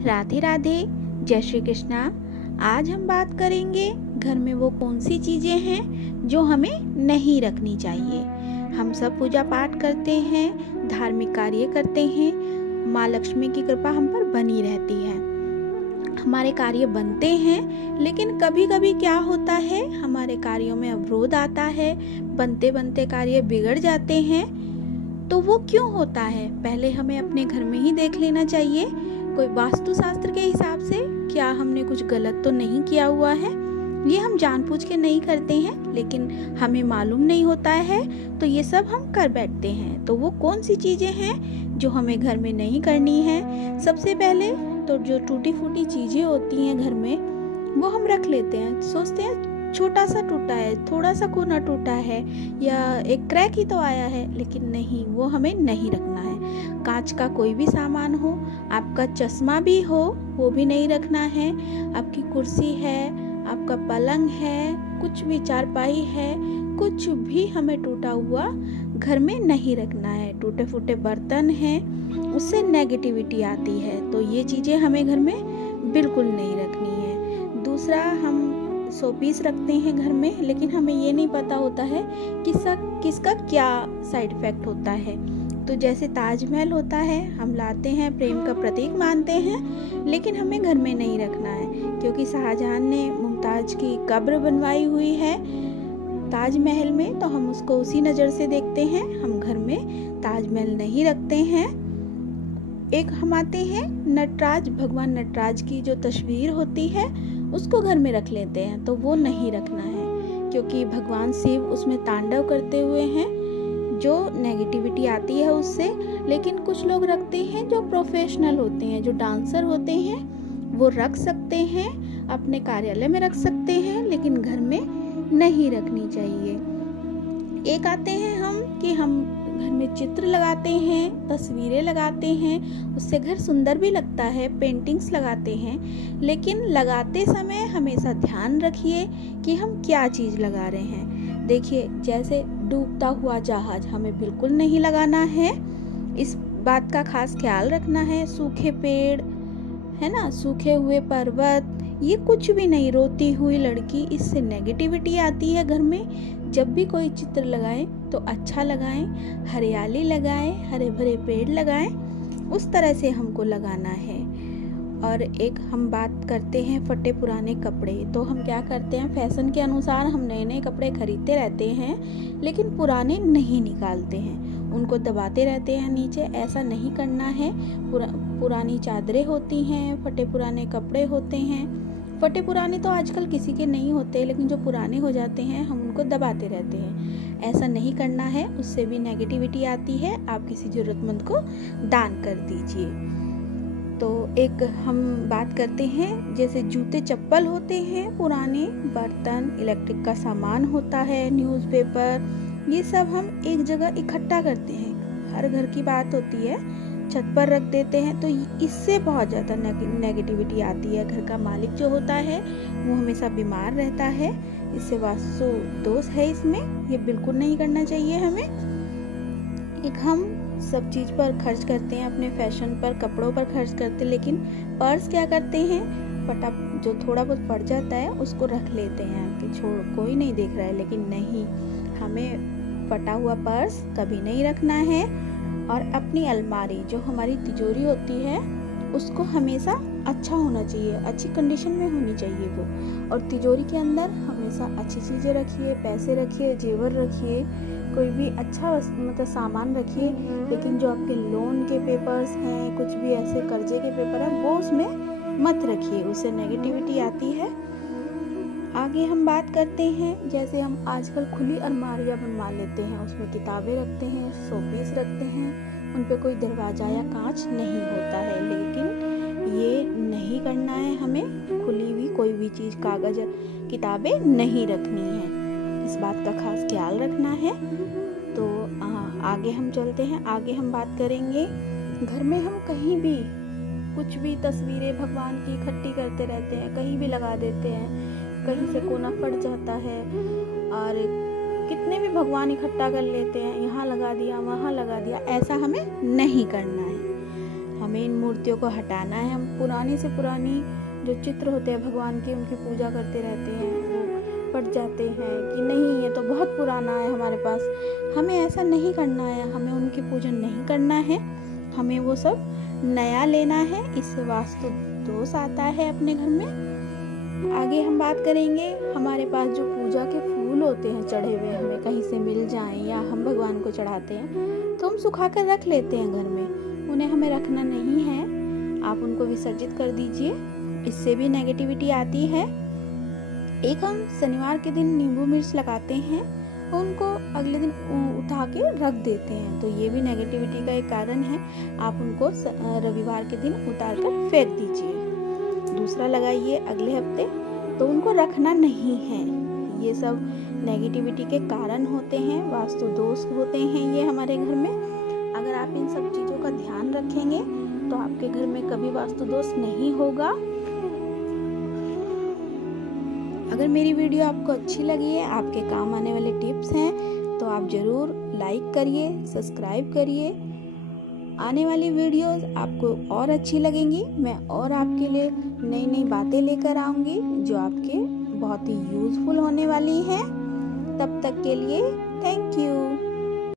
राधे राधे, जय श्री कृष्णा। आज हम बात करेंगे घर में वो कौन सी चीज़ें हैं जो हमें नहीं रखनी चाहिए। हम सब पूजा पाठ करते हैं, धार्मिक कार्य करते हैं, माँ लक्ष्मी की कृपा हम पर बनी रहती है, हमारे कार्य बनते हैं। लेकिन कभी कभी क्या होता है, हमारे कार्यों में अवरोध आता है, बनते बनते कार्य बिगड़ जाते हैं। तो वो क्यों होता है, पहले हमें अपने घर में ही देख लेना चाहिए। कोई वास्तुशास्त्र के हिसाब से क्या हमने कुछ गलत तो नहीं किया हुआ है। ये हम जानबूझ के नहीं करते हैं, लेकिन हमें मालूम नहीं होता है तो ये सब हम कर बैठते हैं। तो वो कौन सी चीज़ें हैं जो हमें घर में नहीं करनी है। सबसे पहले तो जो टूटी फूटी चीज़ें होती हैं घर में, वो हम रख लेते हैं। सोचते हैं छोटा सा टूटा है, थोड़ा सा कोना टूटा है, या एक क्रैक ही तो आया है, लेकिन नहीं, वो हमें नहीं रखना है। कांच का कोई भी सामान हो, आपका चश्मा भी हो, वो भी नहीं रखना है। आपकी कुर्सी है, आपका पलंग है, कुछ भी चारपाई है, कुछ भी हमें टूटा हुआ घर में नहीं रखना है। टूटे फूटे बर्तन हैं, उससे नेगेटिविटी आती है, तो ये चीज़ें हमें घर में बिल्कुल नहीं रखनी है। दूसरा, हम शोपीस रखते हैं घर में, लेकिन हमें ये नहीं पता होता है किसका क्या साइड इफेक्ट होता है। तो जैसे ताजमहल होता है, हम लाते हैं, प्रेम का प्रतीक मानते हैं, लेकिन हमें घर में नहीं रखना है, क्योंकि शाहजहां ने मुमताज की कब्र बनवाई हुई है ताजमहल में, तो हम उसको उसी नज़र से देखते हैं। हम घर में ताजमहल नहीं रखते हैं। एक हम आते हैं नटराज, भगवान नटराज की जो तस्वीर होती है उसको घर में रख लेते हैं, तो वो नहीं रखना है, क्योंकि भगवान शिव उसमें तांडव करते हुए हैं, जो नेगेटिविटी आती है उससे। लेकिन कुछ लोग रखते हैं जो प्रोफेशनल होते हैं, जो डांसर होते हैं, वो रख सकते हैं, अपने कार्यालय में रख सकते हैं, लेकिन घर में नहीं रखनी चाहिए। एक आते हैं हम कि हम घर में चित्र लगाते हैं, तस्वीरें लगाते हैं, उससे घर सुंदर भी लगता है, पेंटिंग्स लगाते हैं, लेकिन लगाते समय हमेशा ध्यान रखिए कि हम क्या चीज़ लगा रहे हैं। देखिए, जैसे डूबता हुआ जहाज हमें बिल्कुल नहीं लगाना है, इस बात का खास ख्याल रखना है। सूखे पेड़ है ना, सूखे हुए पर्वत, ये कुछ भी नहीं। रोती हुई लड़की, इससे नेगेटिविटी आती है घर में। जब भी कोई चित्र लगाएं तो अच्छा लगाएं, हरियाली लगाएं, हरे भरे पेड़ लगाएं, उस तरह से हमको लगाना है। और एक हम बात करते हैं फटे पुराने कपड़े, तो हम क्या करते हैं, फैशन के अनुसार हम नए नए कपड़े खरीदते रहते हैं, लेकिन पुराने नहीं निकालते हैं, उनको दबाते रहते हैं नीचे। ऐसा नहीं करना है। पुरानी चादरें होती हैं, फटे पुराने कपड़े होते हैं। फटे पुराने तो आजकल किसी के नहीं होते, लेकिन जो पुराने हो जाते हैं हम उनको दबाते रहते हैं। ऐसा नहीं करना है, उससे भी नेगेटिविटी आती है। आप किसी ज़रूरतमंद को दान कर दीजिए। तो एक हम बात करते हैं, जैसे जूते चप्पल होते हैं, पुराने बर्तन, इलेक्ट्रिक का सामान होता है, न्यूज़पेपर, ये सब हम एक जगह इकट्ठा करते हैं। हर घर की बात होती है, छत पर रख देते हैं, तो इससे बहुत ज़्यादा नेगेटिविटी आती है। घर का मालिक जो होता है वो हमेशा बीमार रहता है, इससे वास्तु दोष है इसमें, ये बिल्कुल नहीं करना चाहिए हमें। एक हम सब चीज़ पर खर्च करते हैं, अपने फैशन पर, कपड़ों पर खर्च करते हैं, लेकिन पर्स क्या करते हैं, फटा जो थोड़ा बहुत पड़ जाता है उसको रख लेते हैं कि छोड़, कोई नहीं देख रहा है। लेकिन नहीं, हमें फटा हुआ पर्स कभी नहीं रखना है। और अपनी अलमारी, जो हमारी तिजोरी होती है, उसको हमेशा अच्छा होना चाहिए, अच्छी कंडीशन में होनी चाहिए वो। और तिजोरी के अंदर हमेशा अच्छी चीज़ें रखिए, पैसे रखिए, जेवर रखिए, कोई भी अच्छा मतलब सामान रखिए। लेकिन जो आपके लोन के पेपर्स हैं, कुछ भी ऐसे कर्जे के पेपर हैं, वो उसमें मत रखिए, उससे नेगेटिविटी आती है। आगे हम बात करते हैं, जैसे हम आजकल खुली अलमारियाँ बनवा लेते हैं, उसमें किताबें रखते हैं, शोपीस रखते हैं, उन पे कोई दरवाज़ा या कांच नहीं होता है, लेकिन ये नहीं करना है हमें। खुली हुई कोई भी चीज़, कागज़, किताबें नहीं रखनी है, इस बात का खास ख्याल रखना है। तो आगे हम चलते हैं। आगे हम बात करेंगे, घर में हम कहीं भी कुछ भी तस्वीरें भगवान की इकट्ठी करते रहते हैं, कहीं भी लगा देते हैं, कहीं से कोना फट जाता है, और कितने भी भगवान इकट्ठा कर लेते हैं, यहाँ लगा दिया, वहाँ लगा दिया। ऐसा हमें नहीं करना हमें इन मूर्तियों को हटाना है। हम पुरानी से पुरानी जो चित्र होते हैं भगवान के, उनकी पूजा करते रहते हैं, वो पड़ जाते हैं कि नहीं ये तो बहुत पुराना है हमारे पास। हमें ऐसा नहीं करना है, हमें उनकी पूजन नहीं करना है, हमें वो सब नया लेना है। इससे वास्तु दोष आता है अपने घर में। आगे हम बात करेंगे हमारे पास जो पूजा के फूल होते हैं चढ़े हुए, हमें कहीं से मिल जाएं या हम भगवान को चढ़ाते हैं तो हम सुखा कर रख लेते हैं घर में, उन्हें हमें रखना नहीं है। आप उनको विसर्जित कर दीजिए, इससे भी नेगेटिविटी आती है। एक हम शनिवार के दिन नींबू मिर्च लगाते हैं और उनको अगले दिन उठा के रख देते हैं, तो ये भी नेगेटिविटी का एक कारण है। आप उनको रविवार के दिन उतार कर फेंक दीजिए, दूसरा लगाइए अगले हफ्ते, तो उनको रखना नहीं है। ये सब नेगेटिविटी के कारण होते हैं, वास्तु दोष होते हैं ये हमारे घर में। अगर आप इन सब चीज़ों का ध्यान रखेंगे तो आपके घर में कभी वास्तु दोष नहीं होगा। अगर मेरी वीडियो आपको अच्छी लगी है, आपके काम आने वाले टिप्स हैं, तो आप ज़रूर लाइक करिए, सब्सक्राइब करिए। आने वाली वीडियोस आपको और अच्छी लगेंगी। मैं और आपके लिए नई नई बातें लेकर आऊँगी जो आपके बहुत ही यूज़फुल होने वाली हैं। तब तक के लिए थैंक यू।